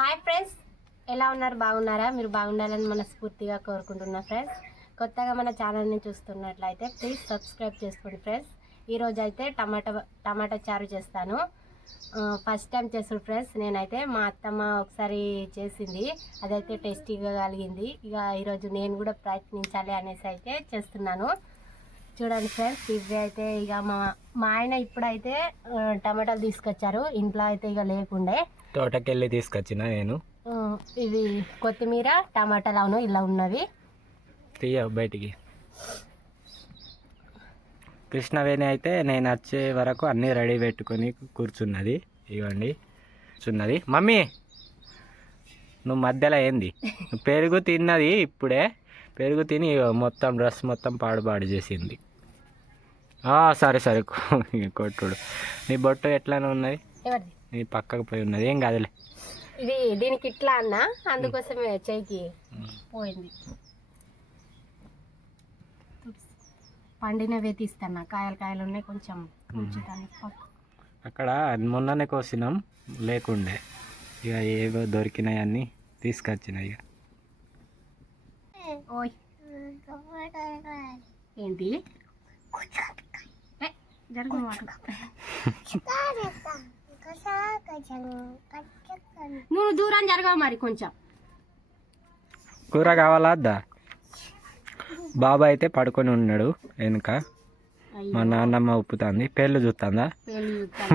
Hi friends ఎలా ఉన్నారు? బాగున్నారా? మీరు బాగుండాలని మనస్ఫూర్తిగా కోరుకుంటున్నా ఫ్రెండ్స్ కొత్తగా మన ఛానల్ని చూస్తున్నట్లయితే ప్లీజ్ సబ్స్క్రైబ్ చేసుకోండి ఫ్రెండ్స్ ఈరోజు అయితే టమాటా టమాటా చారు చేస్తాను. ఫస్ట్ టైం చేస్తాను ఫ్రెండ్స్ నేనైతే మా అత్తమ్మ ఒకసారి చేసింది. అదైతే టేస్టీగా కలిగింది. ఇక ఈరోజు నేను కూడా ప్రయత్నించాలి అనేసి అయితే చేస్తున్నాను. చూడండి ఫ్రెండ్స్ ఇవి అయితే ఇక మా మా ఆయన ఇప్పుడైతే టమాటాలు తీసుకొచ్చారు. ఇంట్లో అయితే ఇక లేకుండే. తోటకెళ్ళి తీసుకొచ్చిన నేను. ఇవి కొత్తిమీర టమాటాలు అవును ఇలా ఉన్నవి. తీయ బయటికి. కృష్ణవేణి అయితే నేను వచ్చే వరకు అన్నీ రెడీ పెట్టుకొని కూర్చున్నది. ఇవ్వండి. కూర్చున్నది. మమ్మీ నువ్వు మధ్యలో ఏంది? పెరుగు తిన్నది ఇప్పుడే. పెరుగు తిని మొత్తం డ్రెస్ మొత్తం పాడు పాడు చేసింది. సరే సరే కొట్టుడు. నీ బొట్టు ఎట్లానే ఉన్నది? నీ పక్కకు పోయి ఉన్నది. ఏం కాదులే. ఇది దీనికి ఇట్లా అన్న అందుకోసమే చేయికి పోయింది. పండినవే తీస్తాను కాయలు కాయలు ఉన్నాయి కొంచెం అక్కడ మొన్ననే కోసినాం లేకుండే. ఇక ఏవో దొరికినాయి అన్నీ తీసుకొచ్చినాయి ఇక ఓయ్. ఏంటి. నువ్వు దూరం జరగవు మరి కొంచెం. కూర కావాలా అద్దా? బాబా అయితే పడుకొని ఉన్నాడు వెనుక. మా నాన్నమ్మ ఉప్పుతుంది. పేర్లు చూస్తుందా?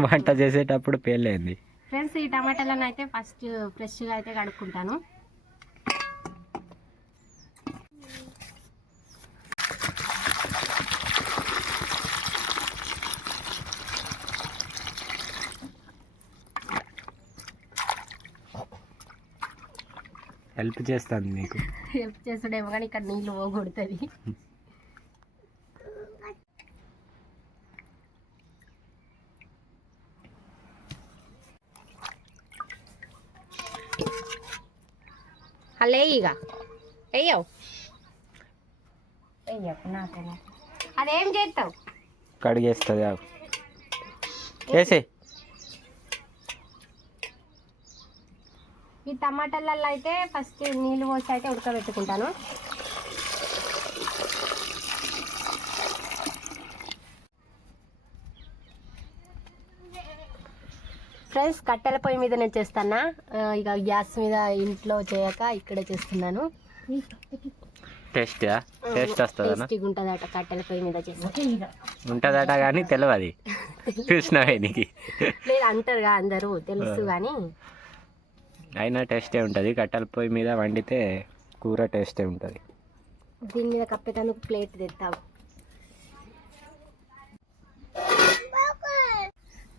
వంట చేసేటప్పుడు పేర్లేంది? ఫ్రెండ్స్ ఈ టమాటాలను అయితే ఫస్ట్ ఫ్రెష్గా అయితే కడుక్కుంటాను. హెల్ప్ చేస్తుంది నీకు. హెల్ప్ చేసుడేమో కానీ ఇక్కడ నీళ్ళు పోగొడుతుంది. అలే ఇక నాకేనా అదేం చేస్తావు? కడిగేస్తుంది. వేసే ఈ టమాటాలలో అయితే ఫస్ట్ నీళ్ళు పోసి అయితే ఉడకబెట్టుకుంటాను. ఫ్రెండ్స్ కట్టెల పొయ్యి మీద నేను చేస్తానా? ఇక గ్యాస్ మీద ఇంట్లో చేయక ఇక్కడే చేస్తున్నాను. టేస్ట్ టేస్ట్ ఉంటుందట కట్టెల పొయ్యి మీద చేస్తే. ఉంటుందట కానీ తెలియదు లేదు అంటారుగా అందరూ తెలుసు కానీ. అయినా టేస్టే ఉంటుంది. కట్టెల పొయ్యి మీద వండితే కూర టేస్టే ఉంటుంది. దీని మీద కప్పేటందుకు ప్లేట్ తెస్తావు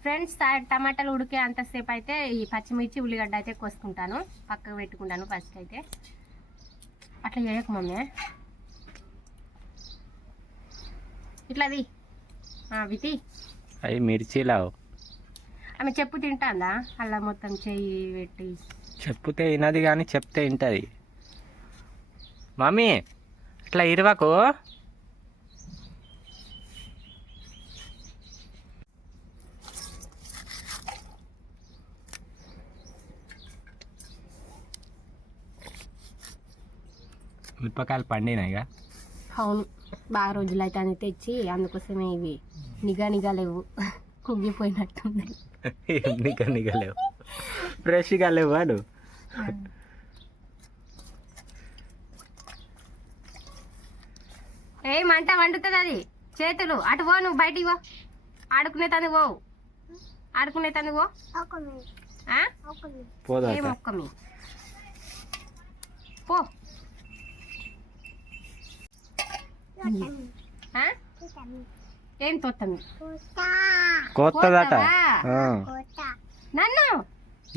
ఫ్రెండ్స్ టమాటాలు ఉడికే అంతసేపు అయితే ఈ పచ్చిమిర్చి ఉల్లిగడ్డ అయితే కోసుకుంటాను. పక్కకు పెట్టుకుంటాను ఫస్ట్ అయితే. అట్లా చేయకు మమ్మీ ఇట్లాది వితి. అవి మిర్చిలావు. ఆమె చెప్పు తింటాందా? అలా మొత్తం చెయ్యి పెట్టి. చెప్తే వినది కానీ చెప్తే వింటది. మమ్మీ ఇట్లా ఇరవకు. మిరపకాయలు పండినాయిగా అవును బాగా రోజులు అయితే తెచ్చి అందుకోసమే ఇవి. నిఘా నిఘా లేవు. కుగ్గిపోయినట్టున్నాయి నిగ నిగలేవు ఫ్రెష్గా లేవు వాడు ఏ మంట వండుతుంది అది. చేతులు. అటు పో నువ్వు బయటికి పో. ఆడుకునే తందుకు పో. ఆడుకునే తందుకు పో? ఏ పో? ఏం? ఆ, నన్ను?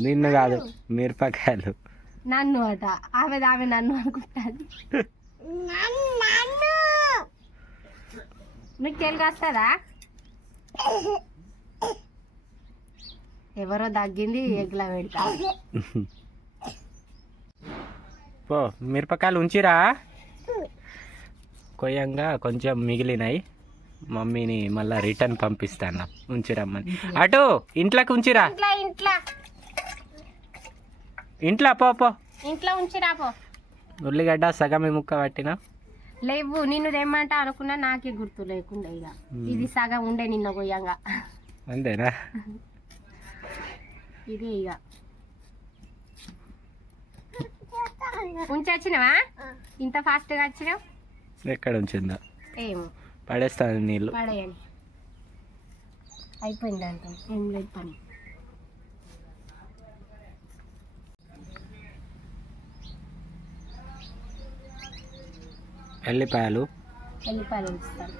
నిన్ను కాదు మిరపకాయలు. నన్ను అట. ఆమె ఆమె నన్ను అనుకుంటుంది. నీకు తెలుగు వస్తుందా? ఎవరో తగ్గింది ఎగ్లా పెడతా. పో మిరపకాయలు ఉంచిరా? కొయ్యంగా కొంచెం మిగిలినాయి. మమ్మీని మళ్ళా రిటర్న్ పంపిస్తాను. ఉంచిరమ్మని. అటు ఇంట్లోకి ఉంచిరా. ఇంట్లో పో పో. ఇంట్లో ఉంచి రాపో ఉల్లిగడ్డ సగమే ముక్క పట్టిన? లేవు నిన్ను తెమ్మంటా అనుకున్నా నాకే గుర్తు లేకుండా ఇక ఇది సగం ఉండే నిన్న పోయంగా. అంతేనా? ఇది ఇక ఉంచొచ్చినవా? ఇంత ఫాస్ట్గా వచ్చినావు? ఎక్కడ ఉంచిందా? ఏమో. పడేస్తాను నీళ్ళు. పడేయండి అయిపోయింది అంత ఏం లేదు పని. ఎల్లిపాయలు. ఎల్లిపాయలు ఉంచుతాను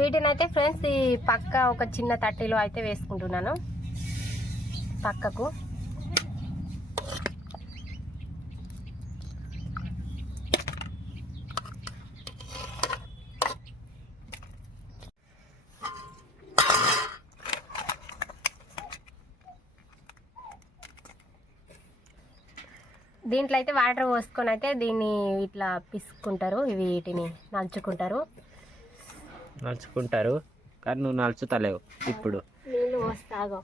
వీటినైతే ఫ్రెండ్స్ ఈ పక్క ఒక చిన్న తట్టిలో అయితే వేసుకుంటున్నాను. పక్కకు. దీంట్లో అయితే వాటర్ పోసుకొని అయితే దీన్ని ఇట్లా పిసుకుంటారు ఇవి వీటిని నలుచుకుంటారు. నలుచుకుంటారు. కానీ నువ్వు నలుచుతలేవు ఇప్పుడు. నీళ్ళు పోస్తాగో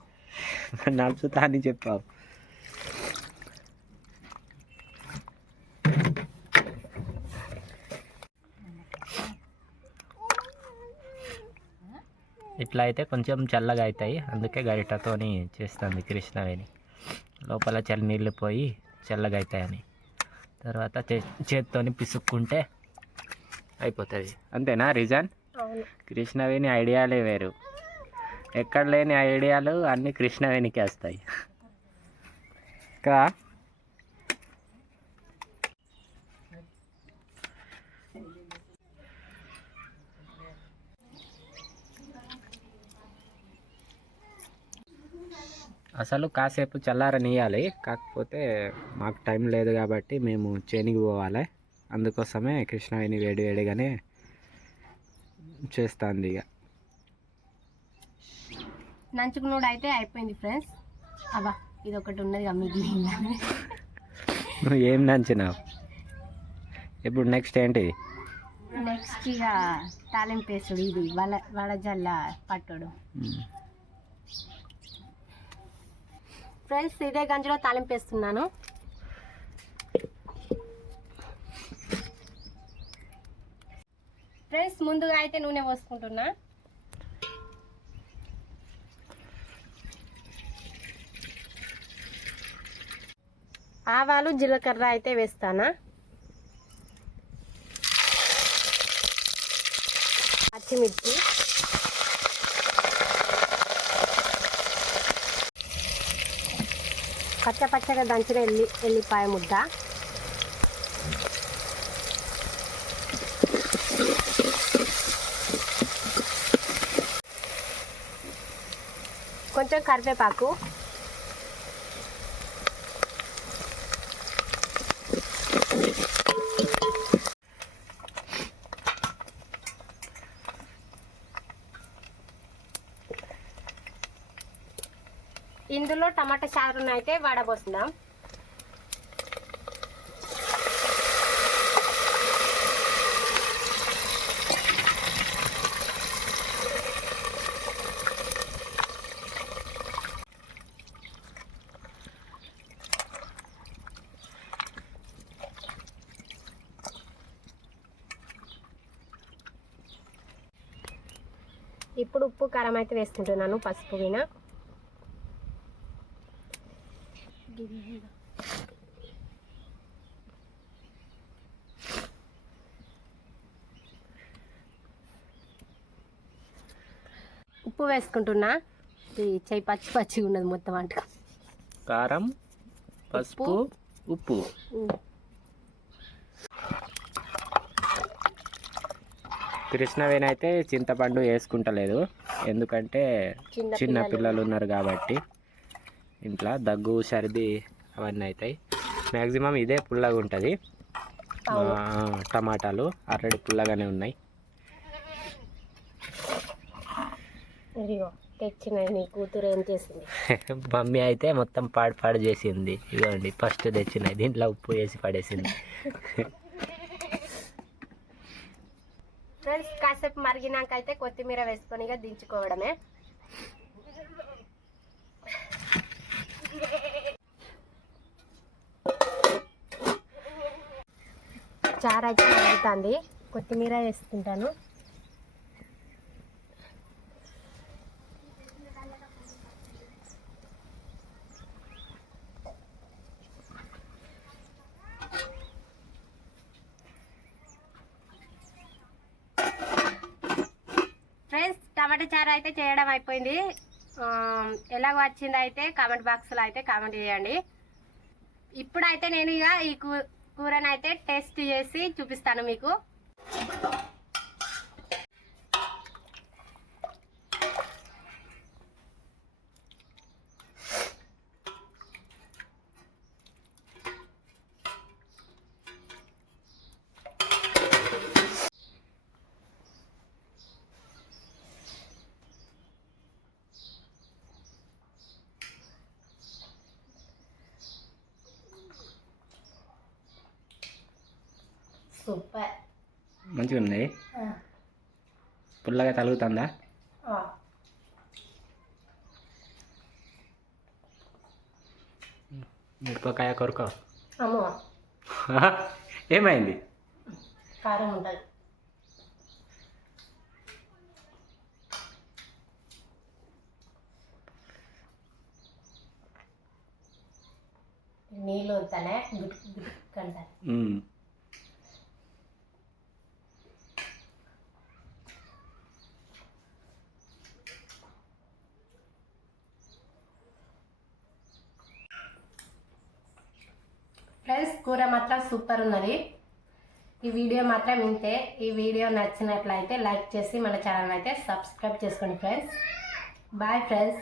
నలుచుతా అని చెప్పావు. ఇట్లా అయితే కొంచెం చల్లగా అవుతాయి. అందుకే గరిటతోని చేస్తుంది కృష్ణవేణి. లోపల చల్ల నీళ్ళు పోయి చల్లగా అవుతాయని తర్వాత చేత్తోని పిసుక్కుంటే అయిపోతుంది. అంతేనా రీజన్? కృష్ణవేణి ఐడియాలే వేరు. ఎక్కడ లేని ఐడియాలు అన్నీ కృష్ణవేణికి వస్తాయి. కా? అసలు కాసేపు చల్లారనియాలి కాకపోతే మాకు టైం లేదు కాబట్టి మేము చేనికి పోవాలి. అందుకోసమే కృష్ణవేణి వేడి వేడిగానే చేస్తుంది ఇక. నంచుకున్నాడు అయితే అయిపోయింది ఫ్రెండ్స్. అబ్బా ఇది ఒకటి ఉన్నది నువ్వు ఏం నంచినావు? ఇప్పుడు నెక్స్ట్ ఏంటి? నెక్స్ట్ ఇక తాలింపు వేసుడు ఇది వల వడజల్ల పట్టుడు. ఫ్రెండ్స్ ఇదే గంజలో తాలింపు వేస్తున్నాను. ఫ్రెండ్స్ ముందుగా అయితే నూనె పోసుకుంటున్నా. ఆవాలు జీలకర్ర అయితే వేస్తానా. పచ్చిమిర్చి. పచ్చ పచ్చగా దంచిన ఎల్లి ఎల్లిపాయ ముద్ద. కొంచెం కరివేపాకు. టమాటా చారును అయితే వడబోస్తున్నాం. ఇప్పుడు ఉప్పు కారం అయితే వేసుకుంటున్నాను పసుపు విన ఉప్పు వేసుకుంటున్నా. చెయ్యి పచ్చి పచ్చిగా ఉన్నది మొత్తం అంట. కారం పసుపు ఉప్పు. కృష్ణవేణి అయితే చింతపండు వేసుకుంటలేదు. ఎందుకంటే చిన్న. పిల్లలు ఉన్నారు కాబట్టి. ఇంట్లో దగ్గు సర్ది అవన్నీ అవుతాయి. మ్యాక్సిమం ఇదే పుల్లగా ఉంటుంది. టమాటాలు ఆల్రెడీ పుల్లగానే ఉన్నాయి. తెచ్చిన నీ కూతురు ఏం చేసింది? మమ్మీ అయితే మొత్తం పాడు పాడు చేసింది. ఇదిగోండి ఫస్ట్ తెచ్చిన దీంట్లో ఉప్పు వేసి పడేసింది. ఫ్రెండ్స్ కాసేపు మరిగినాక అయితే కొత్తిమీర వేసుకొని దించుకోవడమే. చారు అయితే మరుగుతుంది కొత్తిమీర వేసుకుంటాను. ఫ్రెండ్స్ టమాటా చారు అయితే చేయడం అయిపోయింది. ఎలాగ వచ్చింది వచ్చిందో అయితే కామెంట్ బాక్స్లో అయితే కామెంట్ చేయండి. ఇప్పుడైతే నేను ఇక ఈ కూరనైతే టేస్ట్ చేసి చూపిస్తాను మీకు. సూపర్. మంచిగా ఉన్నాయి పుల్లగా తలుగుతుందా? మిరపకాయ కొరకో. అమ్మో. ఏమైంది? కారం ఉంటుంది. నీళ్ళు వద్దనే? గుడ్ గుడ్ మ్మ్. ఫ్రెండ్స్ కూర మాత్రం సూపర్ ఉన్నది. ఈ వీడియో మాత్రం ఇంతే. ఈ వీడియో నచ్చినట్లయితే లైక్ చేసి మన ఛానల్ అయితే సబ్స్క్రైబ్ చేసుకోండి ఫ్రెండ్స్ బాయ్ ఫ్రెండ్స్